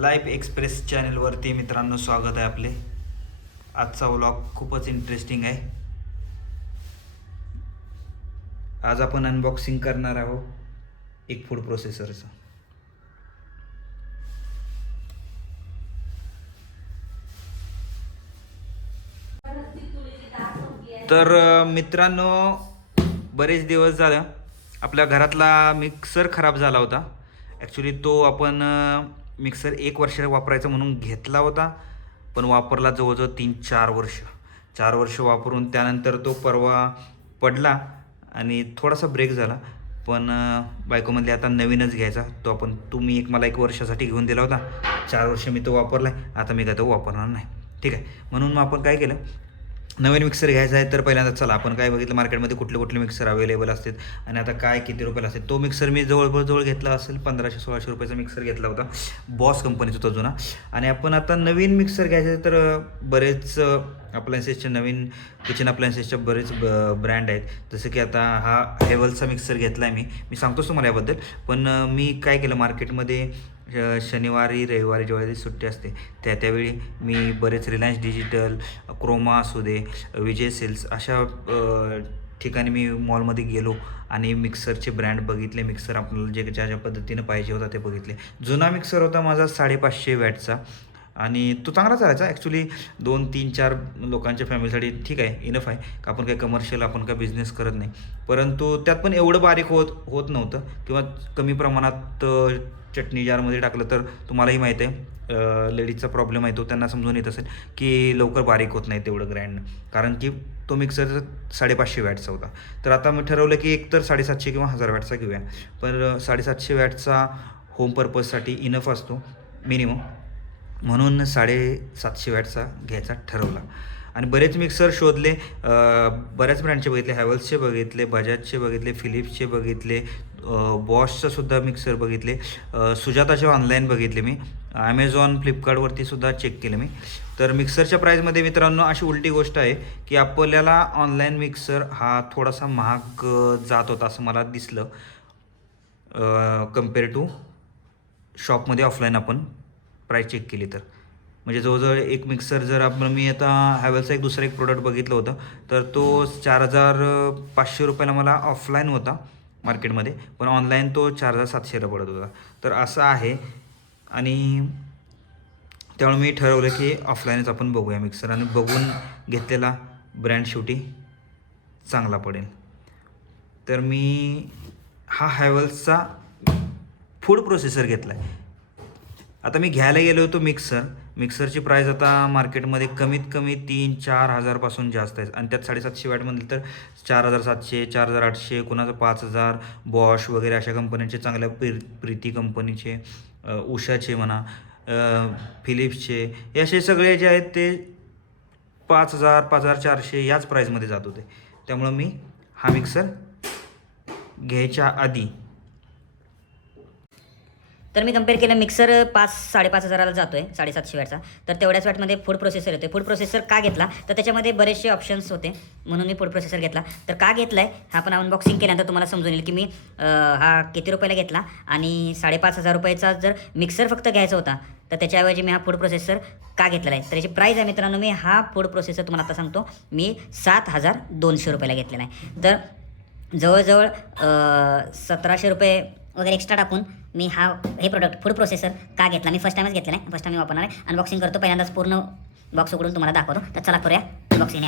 Life express चॅनलवरती मित्रांनो स्वागत आहे आपले. आजचा व्लॉग खूपच इंटरेस्टिंग आहे. आज आपण अनबॉक्सिंग करणार आहोत एक फूड प्रोसेसरचं तर मित्रांनो बरेच दिवस झालं. आपल्या घरातला मिक्सर खराब झाला होता. ॲक्च्युली तो आपण मिक्सर एक वर्ष वापरायचा म्हणून घेतला होता पण वापरला जवळजवळ तीन चार वर्ष. चार वर्ष वापरून त्यानंतर तो परवा पडला आणि थोडासा ब्रेक झाला. पण बायकोमधले बायको म्हणली आता नवीनच घ्यायचा. तो आपण तुम्ही एक मला एक वर्षासाठी घेऊन दिला होता. चार वर्ष मी तो वापरला आहे आता मी काय तो वापरणार नाही. ठीक आहे. म्हणून मग आपण काय केलं? नवीन मिक्सर घ्यायचा आहे तर पहिल्यांदा चला आपण काय बघितलं मार्केटमध्ये कुठले कुठले मिक्सर अवेलेबल असतात आणि आता काय किती रुपयाला असते तो मिक्सर मी जवळपास जवळ घेतला असेल पंधराशे सोळाशे रुपयाचा मिक्सर घेतला होता बॉस कंपनीचा तो जुना. आणि आपण आता नवीन मिक्सर घ्यायचं तर बरेच अप्लायन्सेसचे नवीन किचन अप्लायन्सेसचे बरेच ब ब्रँड आहेत. जसं की आता हा हेवलचा मिक्सर घेतला आहे मी. मी सांगतोच तुम्हाला याबद्दल. पण मी काय केलं मार्केटमध्ये शनिवारी रविवारी ज्यावेळी सुट्टी असते त्या त्यावेळी मी बरेच रिलायन्स डिजिटल क्रोमा असू दे विजय सेल्स अशा ठिकाणी मी मॉलमध्ये गेलो आणि मिक्सरचे ब्रँड बघितले मिक्सर आपल्याला जे ज्या ज्या पद्धतीनं पाहिजे होता ते बघितले. जुना मिक्सर होता माझा साडेपाचशे वॅटचा. आणि तो चांगला चालायचा. ॲक्च्युली दोन तीन चार लोकांच्या फॅमिलीसाठी ठीक आहे इनफ आहे. का आपण काही कमर्शियल आपण काय बिझनेस करत नाही. परंतु त्यात पण एवढं बारीक होत होत नव्हतं किंवा कमी प्रमाणात चटणी जारमध्ये टाकलं तर तुम्हालाही माहीत आहे लेडीजचा प्रॉब्लेम आहे तो. त्यांना समजून येत असेल की लवकर बारीक होत नाही तेवढं ग्रँड कारण की तो मिक्सर साडेपाचशे वॅटचा होता. तर आता मी ठरवलं की एक तर साडेसातशे किंवा हजार वॅटचा घेऊया. पण साडेसातशे वॅटचा होम पर्पजसाठी इनफ असतो मिनिमम म्हणून साडेसातशे वॅटचा घ्यायचा ठरवला. आणि बरेच मिक्सर शोधले बऱ्याच ब्रँडचे बघितले हॅवल्सचे बघितले बजाजचे बघितले फिलिप्सचे बघितले बॉशचंसुद्धा मिक्सर बघितले सुजाताचे ऑनलाईन बघितले मी ॲमेझॉन फ्लिपकार्टवरती सुद्धा चेक केले मी. तर मिक्सरच्या प्राईजमध्ये मित्रांनो अशी उलटी गोष्ट आहे की आपल्याला ऑनलाईन मिक्सर हा थोडासा महाग जात होता असं मला दिसलं कंपेअर टू शॉपमध्ये ऑफलाईन आपण. प्राईस चेक केली तर. म्हणजे जवळजवळ एक मिक्सर जर आपण मी आता हॅवेलचा एक दुसरा एक प्रोडक्ट बघितलं होतं तर तो चार हजार पाचशे रुपयाला मला ऑफलाईन होता मार्केटमध्ये पण ऑनलाईन तो चार हजार सातशेला पडत होता. तर असं आहे आणि त्यामुळे मी ठरवलं की ऑफलाईनच आपण बघूया मिक्सर आणि बघून घेतलेला ब्रँड शेवटी चांगला पडेल. तर मी हा हॅवल्सचा फूड प्रोसेसर घेतला आहे आता मी घ्यायला गेलो होतो मिक्सर. मिक्सरची प्राईस आता मार्केटमध्ये कमीत कमी तीन चार हजारपासून जास्त आहे. आणि त्यात साडेसातशे वॅट म्हणलं तर चार हजार सातशे चार हजार आठशे कोणाचं पाच हजार बॉश वगैरे अशा कंपन्यांचे चांगल्या प्री प्रीती कंपनीचे उषाचे म्हणा फिलिप्सचे हे असे सगळे जे आहेत ते पाच हजार पाच हजार चारशे याच प्राईजमध्ये जात होते. त्यामुळं मी हा मिक्सर घ्यायच्या आधी तर मी कंपेअर केलं मिक्सर पाच साडेपाच हजाराला जातो आहे साडेसातशे वॅटचा तर तेवढ्याच वॅटमध्ये फूड प्रोसेसर येतो फूड प्रोसेसर का घेतला? तर त्याच्यामध्ये बरेचसे ऑप्शन्स होते. म्हणून मी फूड प्रोसेसर घेतला. तर का घेतला आहे हा आपण अनबॉक्सिंग केल्यानंतर तुम्हाला समजून येईल की मी हा किती रुपयाला घेतला? आणि साडेपाच हजार रुपयाचा जर मिक्सर फक्त घ्यायचा होता तर त्याच्याऐवजी मी हा फूड प्रोसेसर का घेतलेला आहे? तर याची प्राईज आहे मित्रांनो मी हा फूड प्रोसेसर तुम्हाला आता सांगतो. मी सात हजार दोनशे रुपयाला घेतलेला आहे. तर जवळजवळ सतराशे रुपये वगैरे एक्स्ट्रा टाकून मी हा हे प्रोडक्ट फूड प्रोसेसर का घेतला? मी फर्स्ट टाइमच घेतलेला आहे. फर्स्ट टाइम मी वापरणार आहे. अनबॉक्सिंग करतो. पहिल्यांदाच पूर्ण बॉक्स उघडून तुम्हाला दाखवतो. तर चला करूया अनबॉक्सिंग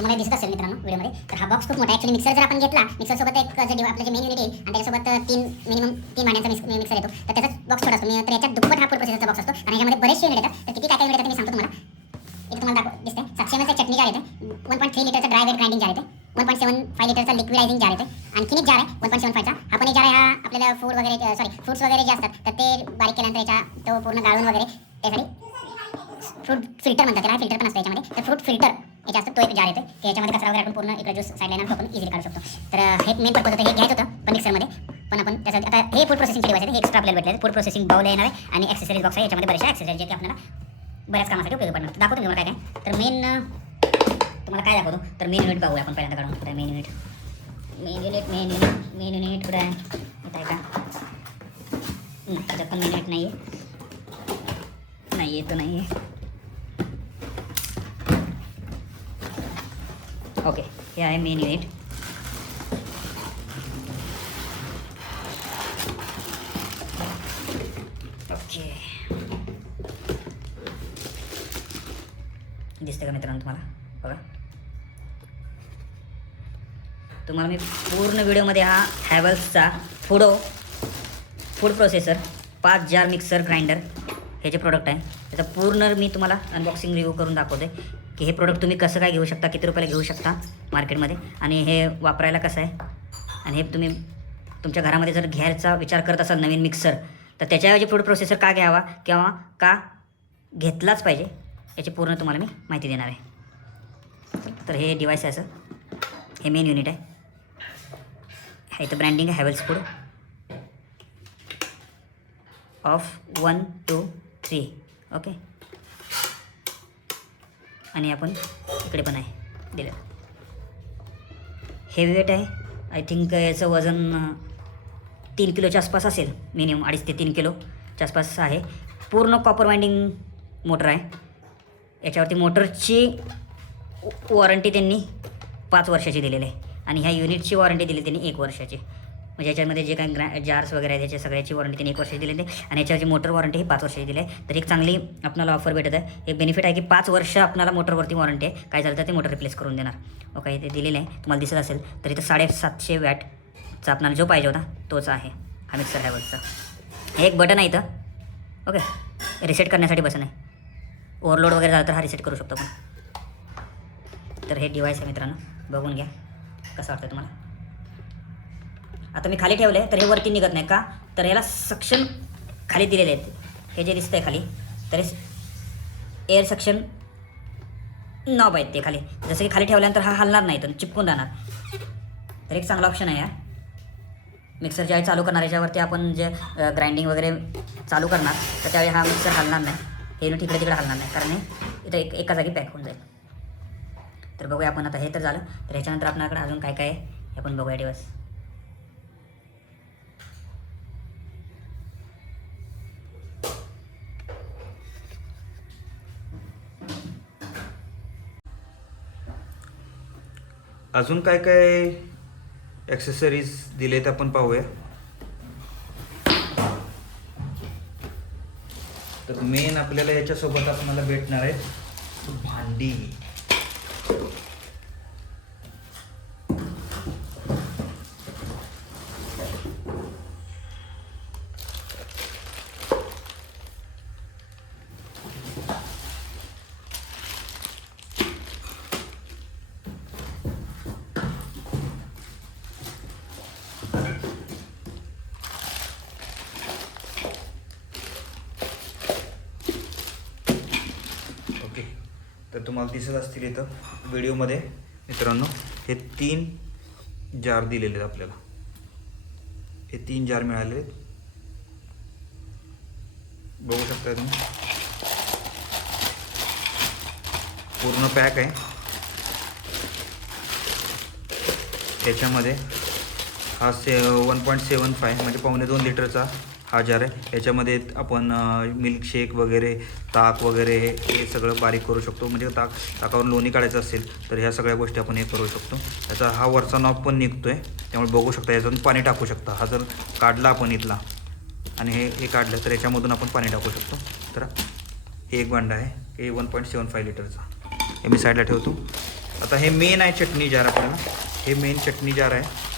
तुम्हाला दिसत असेल मित्रांनो व्हिडिओमध्ये तर हा बॉक्स खूप मोठा ॲक्च्युली मिक्सर जर आपण घेतला मिक्सरसोबत एक जे आपलं जे मेन युनिट येईल आणि त्याच्यासोबत तीन मिनिमम तीन भांड्यांचा मिक्सर येतो. तर त्याचा बॉक्स छोटा असतो. मी तर याच्यात दुप्पट हा फूड प्रोसेसरचा बॉक्स असतो. आणि याच्यामध्ये बरेचसे युनिट येतात. तर किती काय काय युनिट येतात मी सांगतो तुम्हाला. इथे तुम्हाला दाखव दिसते सातशे एम चटणी जार येते वन पॉईंट थ्री लिटरचा ड्राय वेट ग्राइंडिंग जार येते वन पॉईंट सेवन फाय लिटरचा लिक्विडायझिंग जार येते आणखीन एक जार आहे वन पॉईंट सेवन फायचा आपण पण एक जार आहे हा आपल्याला फूड वगैरे सॉरी फ्रूट्स वगैरे जे असतात तर ते बारीक केल्यानंतर याच्या तो पूर्ण गाळून वगैरे त्यासाठी फ्रूट फिल्टर म्हणतात त्याला. फिल्टर पण असतं याच्यामध्ये. तर फ्रूट फिल्टर याच्या असतं तो एक जार येतो की याच्यामध्ये कचरा वगैरे आपण पूर्ण इकडे ज्यूस साईडला येणार तो आपण इझिली काढू शकतो. तर हे मेन पर्पज होतं हे घ्यायचं होतं पण मिक्सरमध्ये पण आपण त्यासाठी आता हे फूड प्रोसेसिंग डिवाइस आहे हे एक्स्ट्रा आपल्याला भेटले फूड प्रोसेसिंग बाउल येणार आहे आणि एक्सेसरीज बॉक्स आहे. याच्यामध्ये बरेचशा एक्सेसरीज जे की आपल्याला बऱ्याच कामासाठी उपयोग पडणार. दाखवतो तुम्हाला काय काय. तर मेन तुम्हाला काय दाखवतो? तर मेन युनिट बघूया आपण पहिल्यांदा काढून. कुठे main unit main unit main unit main unit कुठे आहे? इथं आहे का? त्याच्यात पण मेन युनिट नाही आहे नाही येतो नाही आहे ओके हे आहे मेन युनिट ओके दिसतं का मित्रांनो तुम्हाला? बघा. तुम्हाला मी पूर्ण व्हिडिओमध्ये हा हॅवल्सचा फुडो फूड प्रोसेसर पाच जार मिक्सर ग्राइंडर हे जे प्रोडक्ट आहे. त्याचा पूर्ण मी तुम्हाला अनबॉक्सिंग रिव्ह्यू करून दाखवते की हे प्रोडक्ट तुम्ही कसं काय घेऊ शकता? किती रुपयाला घेऊ शकता मार्केटमध्ये आणि हे वापरायला कसं आहे? आणि हे तुम्ही तुमच्या घरामध्ये जर घ्यायचा विचार करत असाल नवीन मिक्सर तर त्याच्याऐवजी फूड प्रोसेसर का घ्यावा किंवा का घेतलाच पाहिजे? याची पूर्ण तुम्हाला मी माहिती देणार आहे. तर हे डिवाईस आहे सर हे मेन युनिट आहे. हे इथं ब्रँडिंग आहे Havells food of one two three okay आणि आपण इकडे पण आहे. दिलं. हेवी वेट आहे. आय थिंक याचं वजन तीन किलोच्या आसपास असेल मिनिमम अडीच ते तीन किलोच्या आसपास आहे. पूर्ण कॉपर वाइंडिंग मोटर आहे. याच्यावरती मोटरची वॉरंटी त्यांनी पाच वर्षाची दिलेली आहे. आणि ह्या युनिटची वॉरंटी दिली त्यांनी एक वर्षाची. म्हणजे याच्यामध्ये जे काही ग्रा जार्स वगैरे आहेत त्याच्या सगळ्याची वॉरंटी त्यांनी एक वर्षाची दिलेली आहे आणि याच्यावरची मोटर वॉरंटी ही पाच वर्षाची दिली आहे. तर एक चांगली आपल्याला ऑफर भेटत आहे. एक बेनिफिट आहे की पाच वर्ष आपल्याला मोटरवरती वॉरंटी आहे. काय झालं तर ते मोटर रिप्लेस करून देणार. ओके ते दिलेलं आहे. तुम्हाला दिसत असेल तर इथं साडेसातशे वॅटचा आपल्याला जो पाहिजे होता तोच आहे. हा मिक्सर ड्रायव्हरचा हे एक बटन आहे इथं. ओके रिसेट करण्यासाठी बसन आहे. ओव्हरलोड वगैरे झाला तर हा रिसेट करू शकतो आपण. तर हे डिवाईस आहे मित्रांनो. बघून घ्या. कसं वाटतं तुम्हाला? आता मी खाली ठेवलं आहे तर हे वरती निघत नाही का? तर याला सक्षम खाली दिलेले आहेत. हे जे दिसतं आहे खाली तर हे एअर सक्षम नॉब आहेत ते खाली. जसं की खाली ठेवल्यानंतर हा हलणार नाही तर चिपकून राहणार. तर एक चांगला ऑप्शन आहे यार मिक्सर ज्यावेळी चालू करणार याच्यावरती आपण जे ग्राइंडिंग वगैरे चालू करणार तर त्यावेळी हा मिक्सर हलणार नाही. हे युनिट इकडे तिकडे हलणार नाही कारण हे इथं एक एका जागी पॅक होऊन जाईल. तर बघूया आपण आता हे तर झालं. तर ह्याच्यानंतर आपल्याकडे अजून काय काय आहे हे आपण बघूया दिवस. अजून काय काय ॲक्सेसरीज दिलेत आपण पाहूया. तर मेन आपल्याला याच्यासोबत आपल्याला भेटणार आहे भांडी ओके तर तुम्हाला दिसत असतील इथं व्हिडिओमध्ये. मित्रांनो हे तीन जार दिलेले आहेत आपल्याला. हे तीन जार मिळाले आहेत. बघू शकता तुम्ही? पूर्ण पॅक आहे. त्याच्यामध्ये हा say one point seven five म्हणजे पावणे दोन लिटरचा हा जार आहे. याच्यामध्ये आपण मिल्कशेक वगैरे ताक वगैरे हे सगळं बारीक करू शकतो. म्हणजे ताक ताकावर लोणी काढायचं असेल तर ह्या सगळ्या गोष्टी आपण हे करू शकतो. याचा हा वरचा नॉब पण निघतो आहे त्यामुळे बघू शकता याच्यातून पाणी टाकू शकता. हा जर काढला आपण इथला आणि हे हे काढलं तर याच्यामधून आपण पाणी टाकू शकतो. तर हे एक भांडा आहे. हे वन पॉईंट सेवन फाय लिटरचा. हे मी साईडला ठेवतो. आता हे मेन आहे चटणी जार आपल्याला. हे मेन चटणी जार आहे.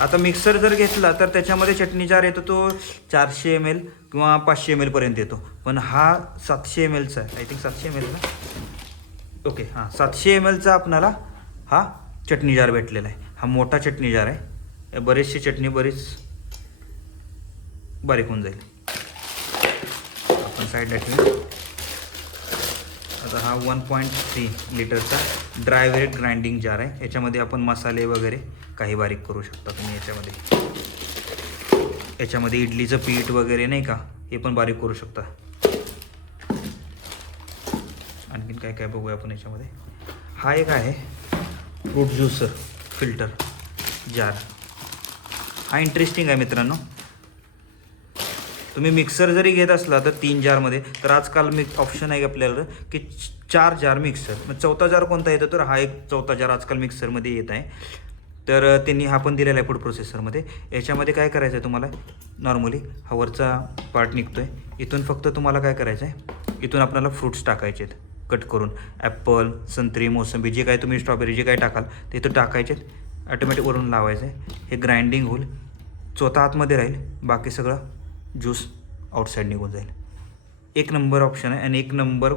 आता मिक्सर जर घेतला तर त्याच्यामध्ये चटणी जार येतो तो चारशे एम एल किंवा पाचशे एम एलपर्यंत येतो. पण हा सातशे एम एलचा आहे. आय थिंक सातशे एम एलचा ओके हां सातशे एम एलचा आपणाला हा चटणी जार भेटलेला आहे. हा मोठा चटणी जार आहे. बरेचशी चटणी बरीच बारीक होऊन जाईल. आपण साईडला ठेवू. आता हा वन पॉईंट थ्री लिटरचा ड्राय वेट ग्राइंडिंग जार आहे. याच्यामध्ये आपण मसाले वगैरे काही बारीक करू शकता तुम्ही याच्यामध्ये. याच्यामध्ये इडलीचं पीठ वगैरे नाही का हे पण बारीक करू शकता. आणखीन काय काय बघूया आपण याच्यामध्ये. हा एक आहे फ्रूट ज्युसर फिल्टर जार हा इंटरेस्टिंग आहे मित्रांनो. तुम्ही मिक्सर जरी घेत असला तर तीन जारमध्ये तर आजकाल मी ऑप्शन आहे आपल्याला की चार जार मिक्सर मग चौथा जार कोणता येतो? तर हा एक चौथा जार आजकाल मिक्सरमध्ये येत आहे. तर त्यांनी हा पण दिलेला आहे फूड प्रोसेसरमध्ये याच्यामध्ये काय करायचं आहे तुम्हाला? नॉर्मली हा वरचा पार्ट निघतो आहे इथून फक्त तुम्हाला काय करायचं आहे इथून आपल्याला फ्रूट्स टाकायचे आहेत. कट करून. ॲपल संत्री मोसंबी जे काय तुम्ही स्ट्रॉबेरी जे काय टाकाल ते इथं टाकायचे आहेत. ॲटोमॅटिक वरून लावायचं आहे हे ग्राइंडिंग होईल. चौथा आतमध्ये राहील. बाकी सगळं ज्यूस आउटसाईड निघून जाईल. एक नंबर ऑप्शन आहे आणि एक नंबर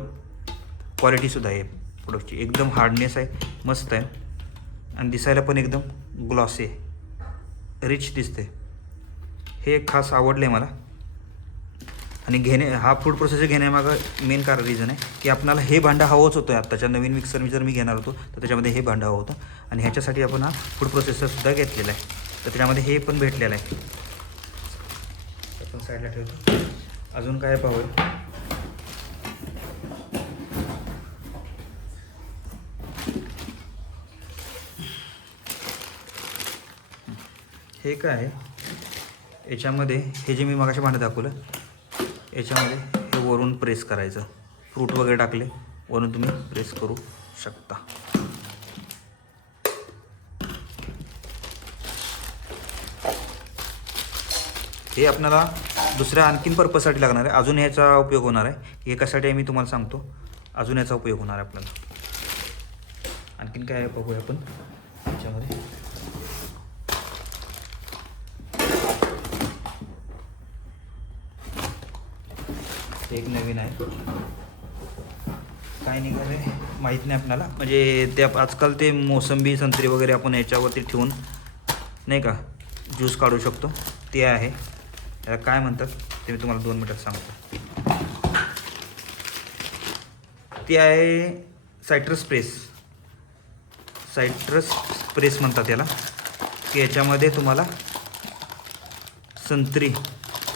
क्वालिटीसुद्धा आहे प्रोडक्टची एकदम हार्डनेस आहे मस्त आहे. आणि दिसायला पण एकदम ग्लॉसी आहे. रिच दिसते हे एक खास आवडलं आहे मला. आणि घेणे हा फूड प्रोसेसर घेण्यामागं मेन कारण रिझन आहे की आपणाला हे भांडं हवंच होतं. आत्ताच्या नवीन मिक्सर मी जर मी घेणार होतो तर त्याच्यामध्ये हे भांडं हवं होतं. आणि ह्याच्यासाठी आपण हा फूड प्रोसेसरसुद्धा घेतलेला आहे. तर त्याच्यामध्ये हे पण भेटलेलं आहे. आपण साईडला ठेवतो. अजून काय पाहू हे काय आहे? याच्यामध्ये हे जे मी मगाशी भांडं दाखवलं याच्यामध्ये हे वरून प्रेस करायचं. फ्रूट वगैरे टाकले वरून तुम्ही प्रेस करू शकता. हे आपल्याला दुसऱ्या आणखीन पर्पजसाठी लागणार आहे. अजून ह्याचा उपयोग होणार आहे. एकासाठी आहे मी तुम्हाला सांगतो. अजून याचा उपयोग होणार आहे आपल्याला. आणखीन काय आहे बघूया आपण. याच्यामध्ये. एक नवीन आहे. काय निघालं आहे माहीत नाही आपल्याला म्हणजे ते आजकाल ते मोसंबी संत्री वगैरे आपण याच्यावरती ठेवून नाही का ज्यूस काढू शकतो. ते आहे. त्याला काय म्हणतात ते मी तुम्हाला दोन मिनटात सांगतो. ते आहे सायट्रस प्रेस. सायट्रस प्रेस म्हणतात याला. की याच्यामध्ये तुम्हाला संत्री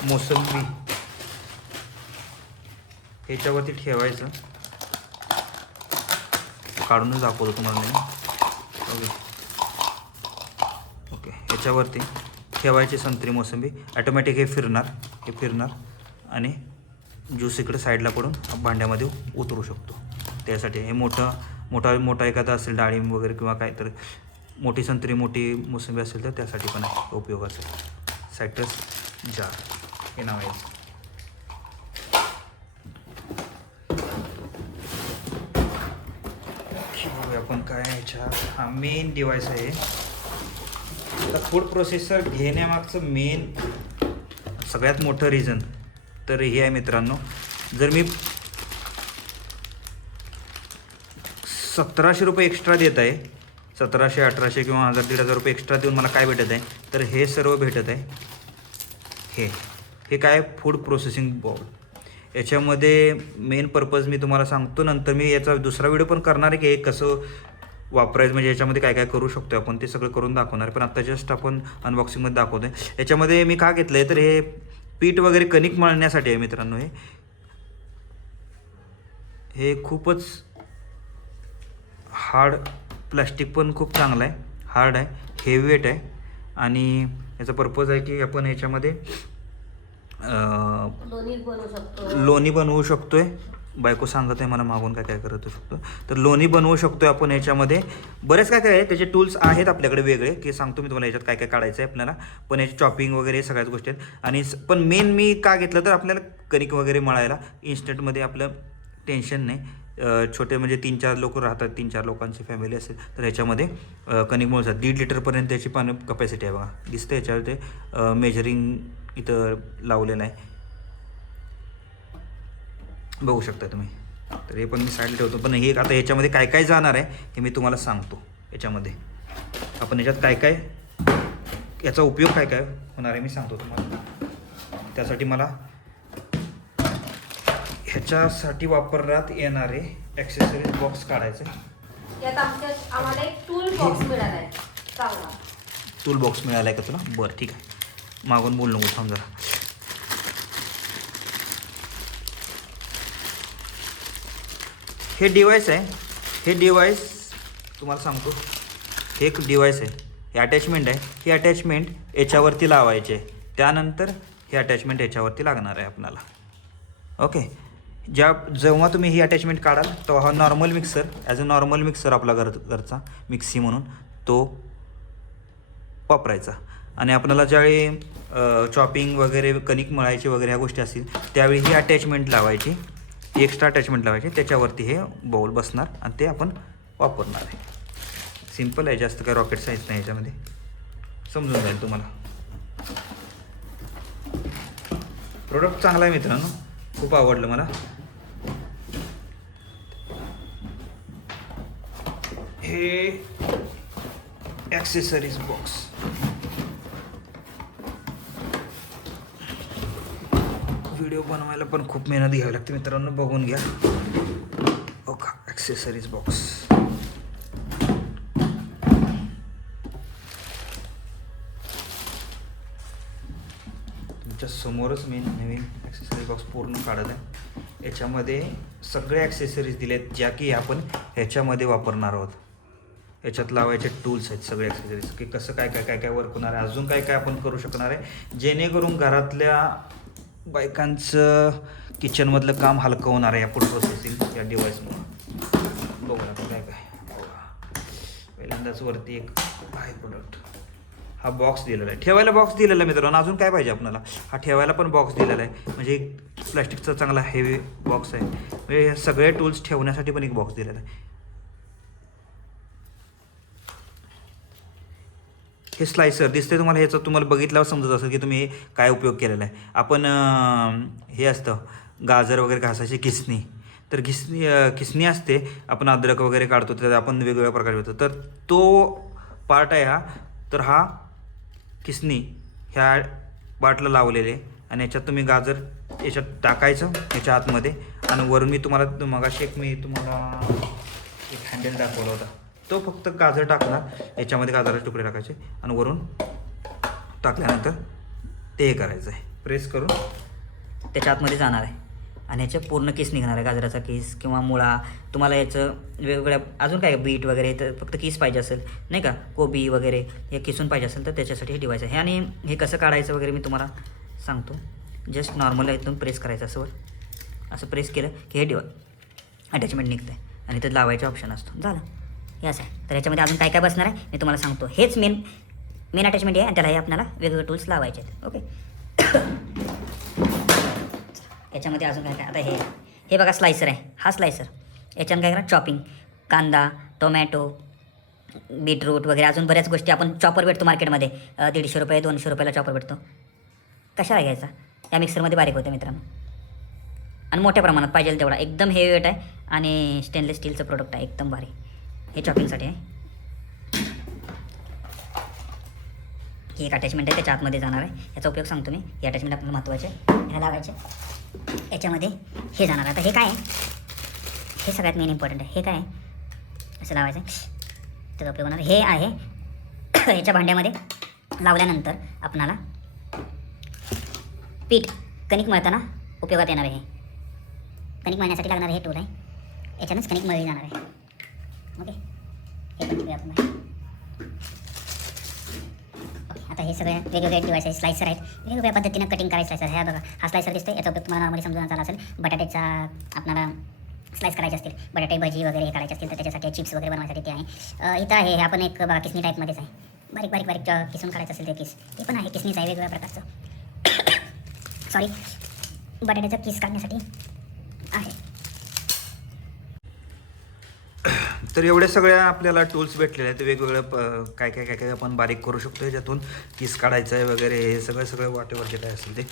मोसंबी ह्याच्यावरती ठेवायचं. काढूनच दाखवतो तुम्हाला मी. ओके. ओके ह्याच्यावरती. ठेवायची संत्री मोसंबी. ॲटोमॅटिक हे फिरणार हे फिरणार आणि ज्यूस इकडे साईडला पडून भांड्यामध्ये उतरू शकतो. त्यासाठी हे मोठं मोठा मोठा एखादा असेल डाळिंब वगैरे किंवा काय तर मोठी संत्री मोठी मोसंबी असेल तर त्यासाठी पण आहे असेल. सायट्रस जार हे नाव आहे. आपण काय ह्याच्या हा मेन डिवाईस आहे. आता फूड प्रोसेसर घेण्यामागचं मेन सगळ्यात मोठं रिझन तर हे आहे मित्रांनो. जर मी सतराशे रुपये एक्स्ट्रा देत आहे सतराशे अठराशे किंवा हजार दीड हजार रुपये एक्स्ट्रा देऊन मला काय भेटत आहे? तर हे सर्व भेटत आहे. हे हे काय फूड प्रोसेसिंग बॉल याच्यामध्ये मेन पर्पज मी तुम्हाला सांगतो नंतर मी याचा दुसरा व्हिडिओ पण करणार आहे की हे कसं वापरायचं म्हणजे याच्यामध्ये काय काय करू शकतो आपण ते सगळं करून दाखवणार. पण आता जस्ट आपण अनबॉक्सिंगमध्ये दाखवतो आहे याच्यामध्ये मी का घेतलं आहे तर हे पीठ वगैरे कणिक मळण्यासाठी आहे मित्रांनो हे. हे खूपच हार्ड प्लास्टिक पण खूप चांगलं आहे. हार्ड आहे हेवी वेट आहे. आणि याचा पर्पज आहे की आपण ह्याच्यामध्ये अं, लोणी बनवू शकतो. लोणी बनवू शकतोय. बायको सांगत आहे मला मागून काय काय करत शकतो? तर लोणी बनवू शकतो आपण याच्यामध्ये. बरेच काय काय आहे त्याचे टूल्स आहेत आपल्याकडे वेगळे की सांगतो मी तुम्हाला याच्यात काय काय काढायचं आहे आपल्याला. पण याचे चॉपिंग वगैरे सगळ्याच गोष्टी आहेत. आणि पण मेन मी का घेतलं तर आपल्याला कणिक वगैरे मळायला इन्स्टंटमध्ये आपलं टेन्शन नाही. छोटे म्हणजे तीन चार लोक राहतात तीन चार लोकांची फॅमिली असेल तर ह्याच्यामध्ये कणिक मळतात दीड लिटरपर्यंत त्याची पानं कपॅसिटी आहे बघा. दिसतं याच्यावर ते मेजरिंग इथं लावलेलं आहे. बघू शकता तुम्ही. तर हे पण मी साईडला ठेवतो. पण हे आता याच्यामध्ये काय काय जाणार आहे हे मी तुम्हाला सांगतो. याच्यामध्ये. आपण याच्यात काय काय याचा उपयोग काय काय होणार आहे मी सांगतो तुम्हाला. त्यासाठी मला ह्याच्यासाठी वापरण्यात येणारे ॲक्सेसरीज बॉक्स काढायचे. टूल बॉक्स मिळाला आहे का तुला? बरं ठीक आहे. मागून बोल नको थांब जरा हे डिवाईस आहे. हे डिवाईस तुम्हाला सांगतो. हे एक डिवाईस आहे. हे अटॅचमेंट आहे. ही अटॅचमेंट याच्यावरती लावायचे. त्यानंतर हे अटॅचमेंट याच्यावरती लागणार आहे आपल्याला ओके ज्या जेव्हा तुम्ही ही अटॅचमेंट काढाल तेव्हा हा normal mixer as a normal mixer आपला घर घरचा मिक्सी म्हणून तो वापरायचा. आणि आपल्याला ज्यावेळी चॉपिंग वगैरे कणिक मळायची वगैरे ह्या गोष्टी असतील त्यावेळी ही अटॅचमेंट लावायची. एक्स्ट्रा अटॅचमेंट लावायचे. त्याच्यावरती हे बाऊल बसणार आणि ते आपण वापरणार आहे. सिंपल आहे जास्त काय रॉकेट साईज नाही याच्यामध्ये. समजून जाईल तुम्हाला. प्रोडक्ट चांगला आहे मित्रांनो. खूप आवडलं मला. हे ॲक्सेसरीज बॉक्स व्हिडिओ बनवायला पण खूप मेहनत घ्यावी लागते मित्रांनो. बघून घ्या. ओका ॲक्सेसरीज बॉक्स तुमच्या समोरच मी नवीन ॲक्सेसरीज बॉक्स पूर्ण काढत आहे. याच्यामध्ये सगळे ॲक्सेसरीज दिलेत ज्या की आपण ह्याच्यामध्ये वापरणार आहोत. याच्यात लावायचे टूल्स आहेत सगळे ॲक्सेसरीज की कसं काय काय काय काय वर्क होणार आहे? अजून काय काय आपण करू शकणार आहे? जेणेकरून घरातल्या बायकांचं किचनमधलं काम हलकं होणार आहे या फूड प्रोसेसिंग या डिव्हाइसमुळं बघू आता काय काय. पहिल्यांदाच वरती एक आहे प्रोडक्ट हा बॉक्स दिलेला आहे. ठेवायला बॉक्स दिलेला आहे मित्रांनो. अजून काय पाहिजे आपल्याला हा ठेवायला पण बॉक्स दिलेला आहे. म्हणजे एक प्लॅस्टिकचा चांगला हेवी बॉक्स आहे. म्हणजे हे सगळे टूल्स ठेवण्यासाठी पण एक बॉक्स दिलेला आहे. हे स्लायसर दिसते तुम्हाला ह्याचं तुम्हाला बघितल्यावर समजत असेल की तुम्ही हे काय उपयोग केलेला आहे. आपण हे असतं गाजर वगैरे घासायची किसणी तर घिसणी किसणी असते आपण अद्रक वगैरे काढतो त्यात आपण वेगवेगळ्या प्रकारे होतो तर तो पार्ट आहे हा. तर हा किसणी ह्या बाटला लावलेले आणि याच्यात तुम्ही गाजर याच्यात टाकायचं याच्या आतमध्ये. आणि वरून मी तुम्हाला मगाशी एक मी तुम्हाला एक हँडल दाखवला होता. तो फक्त गाजर टाकणार. याच्यामध्ये गाजराचे तुकडे टाकायचे आणि वरून टाकल्यानंतर ते हे करायचं आहे. प्रेस करून त्याच्या आतमध्ये जाणार आहे. आणि याचं पूर्ण केस निघणार आहे. गाजराचा केस किंवा मुळा. तुम्हाला याचं वेगवेगळ्या अजून काय बीट वगैरे तर फक्त केस पाहिजे असेल. नाही का? कोबी वगैरे हे किसून पाहिजे असेल तर त्याच्यासाठी हे डिवाईस आहे. आणि हे कसं काढायचं वगैरे मी तुम्हाला सांगतो. जस्ट नॉर्मल इथून प्रेस करायचं असं असं प्रेस केलं की हे डिवा अटॅचमेंट निघतं आहे आणि ते लावायचा ऑप्शन असतो. झालं. हे आहे. तर याच्यामध्ये अजून काय काय बसणार आहे? मी तुम्हाला सांगतो. हेच मेन मेन अटॅचमेंट आहे आणि त्याला हे आपल्याला वेगवेगळे टूल्स लावायचे आहेत. ओके याच्यामध्ये अजून काय काय? आता हे. हे बघा स्लायसर आहे. हा स्लायसर याच्यानं काय करा चॉपिंग कांदा टोमॅटो बीटरूट वगैरे अजून बऱ्याच गोष्टी. आपण चॉपर भेटतो मार्केटमध्ये दीडशे रुपये दोनशे रुपयाला चॉपर भेटतो. कशाला घ्यायचा? या मिक्सरमध्ये बारीक होते मित्रांनो. आणि मोठ्या प्रमाणात पाहिजे तेवढा. एकदम हेवी वेट आहे आणि स्टेनलेस स्टीलचं प्रोडक्ट आहे. एकदम भारी. हे चॉपिंगसाठी आहे. ही एक अटॅचमेंट आहे त्याच्या आतमध्ये जाणार आहे. याचा उपयोग सांगतो मी. हे अटॅचमेंट आपल्याला महत्त्वाचे आहे ह्याला लावायचे. याच्यामध्ये हे जाणार आता हे काय आहे? हे सगळ्यात मेन इम्पॉर्टंट आहे. हे काय आहे? असं लावायचं आहे. त्याचा उपयोग होणार हे आहे ह्याच्या भांड्यामध्ये लावल्यानंतर आपणाला पीठ कणिक मळताना उपयोगात येणार आहे. कणिक मळण्यासाठी लागणार हे टूल आहे. याच्यानंच कणिक मळली जाणार आहे. ओके. हे आपण ओके आता हे सगळे वेगवेगळे डिवाइस आहे स्लायसर आहेत. वेगवेगळ्या पद्धतीनं कटिंग करायचं स्लायसर ह्या बघा हा स्लायसर दिसतोय. याचा उपयोग तुम्हाला नॉर्मली समजून झाला असेल बटाट्याचा आपणाला स्लाइस करायचे असतील. बटाटे भजी वगैरे हे करायचे असतील तर त्याच्यासाठी चिप्स वगैरे बनवायसाठी ते आहे. इथं आहे हे आपण एक बघा किसनी टाईपमध्येच आहे. बारीक बारीक बारीक किसून काढायचं असेल ते किस. ते पण आहे किसनीच आहे वेगवेगळ्या प्रकारचं. सॉरी बटाट्याचं किस काढण्यासाठी आहे. तर एवढ्या सगळ्या आपल्याला टूल्स भेटलेले आहेत. वेगवेगळ्या प- काय काय काय काय आपण बारीक करू शकतो याच्यातून किस काढायचं आहे वगैरे हे सगळं सगळं वाटेवर जे काय असेल ते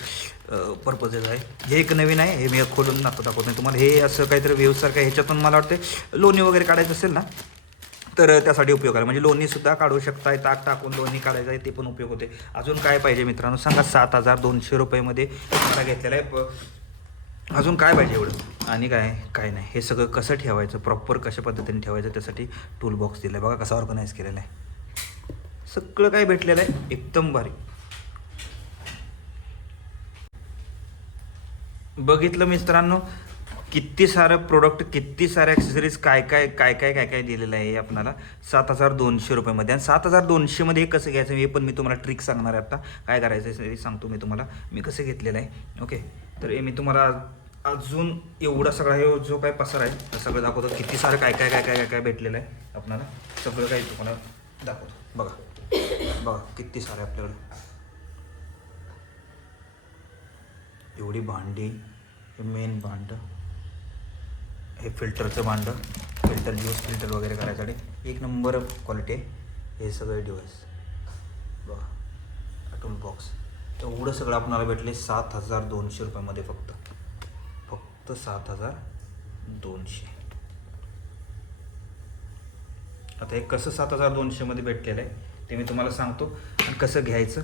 पर्पजेस आहे. हे एक नवीन आहे. हे मी खोलून दाखव दाखवत नाही तुम्हाला. हे असं काहीतरी व्यवसारखं ह्याच्यातून मला वाटतं लोणी वगैरे काढायचं असेल ना तर त्यासाठी उपयोग आहे. म्हणजे लोणीसुद्धा काढू शकताय. ताक टाकून लोणी काढायचं आहे ते पण उपयोग होते अजून काय पाहिजे मित्रांनो? सांगा सात हजार दोनशे रुपयेमध्ये मला घेतलेला आहे. प अजून काय पाहिजे एवढं? आणि काय काय नाही. हे सगळं कसं ठेवायचं? प्रॉपर कशा पद्धतीने ठेवायचं? त्यासाठी टूल बॉक्स दिला आहे बघा कसा ऑर्गनाईज केलेला आहे सगळं काय भेटलेलं आहे? एकदम भारी. बघितलं मित्रांनो? किती सारं प्रोडक्ट किती सारे ॲक्सेसरीज काय काय काय काय काय काय दिलेलं आहे आपणाला? सात हजार दोनशे रुपयामध्ये. आणि सात हजार दोनशेमध्ये हे कसं घ्यायचं? हे पण मी तुम्हाला ट्रिक सांगणार आहे आता. काय करायचं आहे सांगतो मी तुम्हाला. मी कसं घेतलेलं आहे. ओके तर हे मी तुम्हाला अजून एवढा सगळा हे जो काय पसार आहे सगळं दाखवतो. किती सारं काय काय काय काय काय काय भेटलेलं आहे आपणाला. सगळं काही तुम्हाला दाखवतो. बघा. बघा किती सारं आपल्याकडे. एवढी भांडी मेन भांडं. हे फिल्टरचं भांडं फिल्टर ज्यूस फिल्टर वगैरे करायसाठी. एक नंबर क्वालिटी आहे. हे सगळे डिवाईस बघा टूल बॉक्स एवढं सगळं आपणाला भेटले सात हजार दोनशे रुपयामध्ये फक्त. फक्त सात हजार दोनशे. आता हे कसं सात हजार दोनशेमध्ये भेटलेलं आहे ते मी तुम्हाला सांगतो. आणि कसं घ्यायचं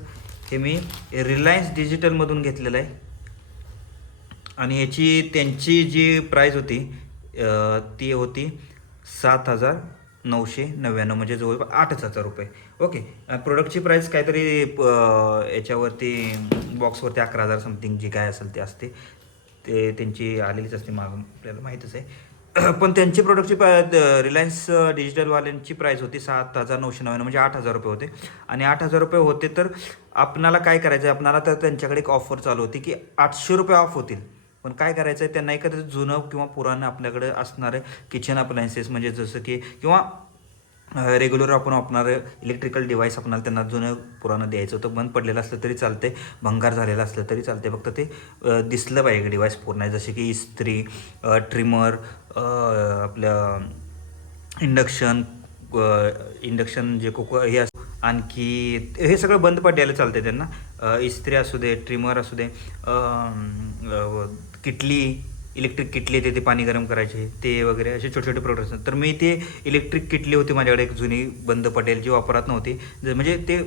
हे मी रिलायन्स डिजिटलमधून घेतलेलं आहे. आणि याची त्यांची जी प्राईज होती ती होती सात हजार नऊशे नव्याण्णव म्हणजे जवळपास आठच हजार रुपये. ओके प्रोडक्टची प्राईस काहीतरी याच्यावरती बॉक्सवरती अकरा हजार समथिंग जी काय असेल ते असते. ते त्यांची आलेलीच असते माग. आपल्याला माहीतच आहे. पण त्यांची प्रोडक्टची रिलायन्स डिजिटलवाल्यांची प्राईस होती सात हजार नऊशे नव्याण्णव म्हणजे आठ हजार रुपये होते. आणि आठ हजार रुपये होते तर आपणाला काय करायचं आहे आपणाला तर त्यांच्याकडे एक ऑफर चालू होती की आठशे रुपये ऑफ होतील. पण काय करायचं आहे? त्यांना एखादं जुनं किंवा पुराणं आपल्याकडे असणारे किचन अप्लायन्सेस म्हणजे जसं की किंवा रेग्युलर आपण वापरणारं इलेक्ट्रिकल डिव्हाइस आपणाला त्यांना जुनं पुराणं द्यायचं होतं. बंद पडलेलं असलं तरी चालते भंगार झालेलं असलं तरी चालते फक्त ते दिसलं पाहिजे. डिव्हाइस पूर्ण आहे. जसे की इस्त्री ट्रिमर आपलं इंडक्शन इंडक्शन जे कुक हे असं आणखी हे सगळं बंद पडायला चालतं त्यांना. इस्त्री असू दे ट्रिमर असू दे किटली इलेक्ट्रिक किटली येते ते पाणी गरम करायचे ते वगैरे असे छोटे छोटे प्रोडक्ट्स असतात. तर मी ते इलेक्ट्रिक किटली होती माझ्याकडे एक जुनी बंद पडेल जी वापरात नव्हती. म्हणजे ते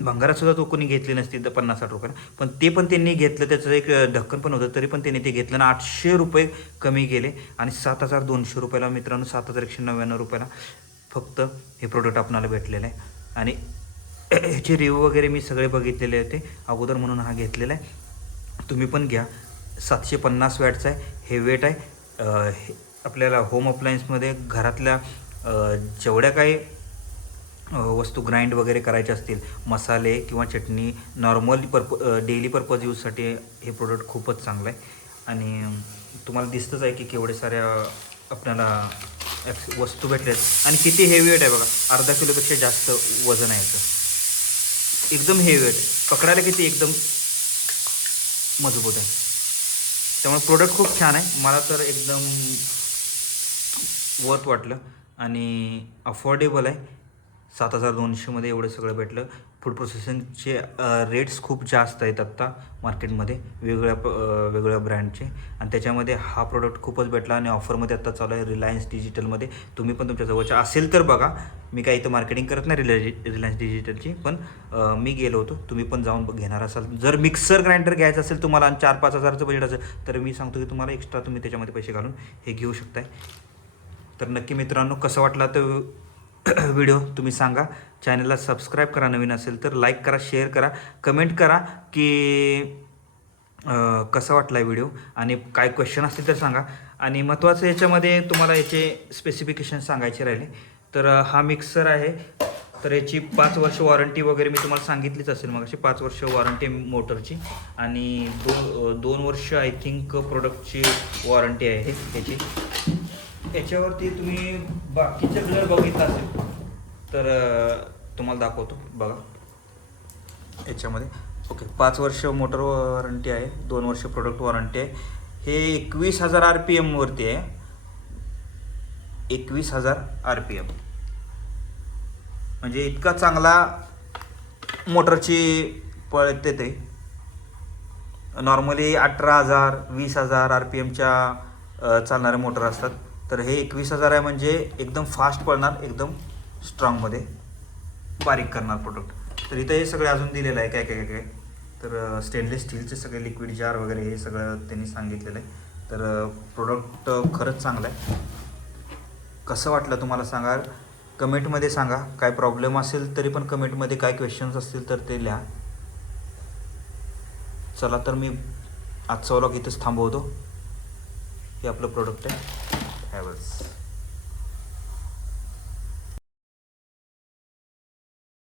भंगारातसुद्धा तो कोणी घेतली नसती तर पन्नास साठ रुपयाला पण ते पण त्यांनी घेतलं त्याचं एक ढक्कन पण होतं तरी पण त्यांनी ते घेतलं आणि आठशे रुपये कमी गेले आणि सात हजार दोनशे रुपयाला मित्रांनो सात हजार एकशे नव्याण्णव रुपयाला फक्त हे प्रोडक्ट आपणाला भेटलेलं आहे. आणि ह्याचे रिव्ह्यू वगैरे मी सगळे बघितलेले होते. अगोदर म्हणून हा घेतलेला आहे. तुम्ही पण घ्या. सातशे पन्नास वॅटचा आहे. हे वेट आहे. हे आपल्याला होम अप्लायन्समध्ये घरातल्या जेवढ्या काही वस्तू ग्राइंड वगैरे करायच्या असतील मसाले किंवा चटणी नॉर्मल पर्प डेली पर्पज यूजसाठी हे प्रोडक्ट खूपच चांगलं आहे. आणि तुम्हाला दिसतंच आहे की केवढे साऱ्या आपल्याला ॲक्स- वस्तू भेटल्यात आणि किती हेवी वेट आहे बघा. अर्धा किलोपेक्षा जास्त वजन आहे याचं. एकदम हेवी आहे पकडायला किती एकदम मजबूत आहे. त्यामुळे प्रोडक्ट खूप छान आहे. मला तर एकदम वर्थ वाटलं. आणि अफोर्डेबल आहे. सात हजार दोनशेमध्ये एवढं सगळं भेटलं. फूड प्रोसेसिंगचे रेट्स खूप जास्त आहेत आत्ता मार्केटमध्ये वेगवेगळ्या प- वेगवेगळ्या ब्रँडचे. आणि त्याच्यामध्ये हा प्रोडक्ट खूपच भेटला आणि ऑफरमध्ये आत्ता चालू आहे रिलायन्स डिजिटलमध्ये तुम्ही पण तुमच्या जवळच्या असेल तर बघा. मी काही इथं मार्केटिंग करत नाही रिलाय रिलायन्स डिजिटलची पण मी गेलो होतो. तुम्ही पण जाऊन घेणार असाल. जर मिक्सर ग्राइंडर घ्यायचं असेल तुम्हाला आणि चार पाच हजाराचं बजेट असेल तर मी सांगतो की तुम्हाला एक्स्ट्रा तुम्ही त्याच्यामध्ये पैसे घालून हे घेऊ शकताय. तर नक्की मित्रांनो कसं वाटला तर व्हिडिओ तुम्ही सांगा. चॅनलला सबस्क्राईब करा नवीन असेल तर लाईक करा शेअर करा कमेंट करा की कसा वाटला व्हिडिओ आणि काय क्वेश्चन असतील तर सांगा. आणि महत्त्वाचं याच्यामध्ये तुम्हाला याचे स्पेसिफिकेशन सांगायचे राहिले. तर हा मिक्सर आहे. तर याची पाच वर्ष वॉरंटी वगैरे मी तुम्हाला सांगितलीच असेल. मग अशी पाच वर्ष वॉरंटी मोटरची. आणि दोन दोन वर्ष आय थिंक प्रोडक्टची वॉरंटी आहे याची. याच्यावरती तुम्ही बाकीचे जर बघितलं असेल. तर तुम्हाला दाखवतो बघा. याच्यामध्ये. ओके पाच वर्ष मोटर वॉरंटी आहे दोन वर्ष प्रोडक्ट वॉरंटी आहे. हे एकवीस हजार आर पी एमवरती आहे. एकवीस हजार आर पी एम म्हणजे इतका चांगला मोटरची पळते ते. नॉर्मली अठरा हजार वीस हजार आर पी एमच्या चालणारे मोटर असतात. तर हे एकवीस हजार आहे म्हणजे एकदम फास्ट पळणार एकदम स्ट्रॉंगमध्ये बारीक करणार प्रोडक्ट तर इथं हे सगळे अजून दिलेलं आहे काय काय काय काय. तर स्टेनलेस स्टीलचे सगळे लिक्विड जार वगैरे हे सगळं त्यांनी सांगितलेलं आहे. तर प्रोडक्ट खरंच चांगलं आहे. कसं वाटलं तुम्हाला सांगा कमेंटमध्ये सांगा. काय प्रॉब्लेम असेल तरी पण कमेंटमध्ये काय क्वेश्चन्स असतील तर ते लिहा. चला तर मी आजचा व्लॉग इथंच थांबवतो. हे आपलं प्रोडक्ट आहे. हॅवल्स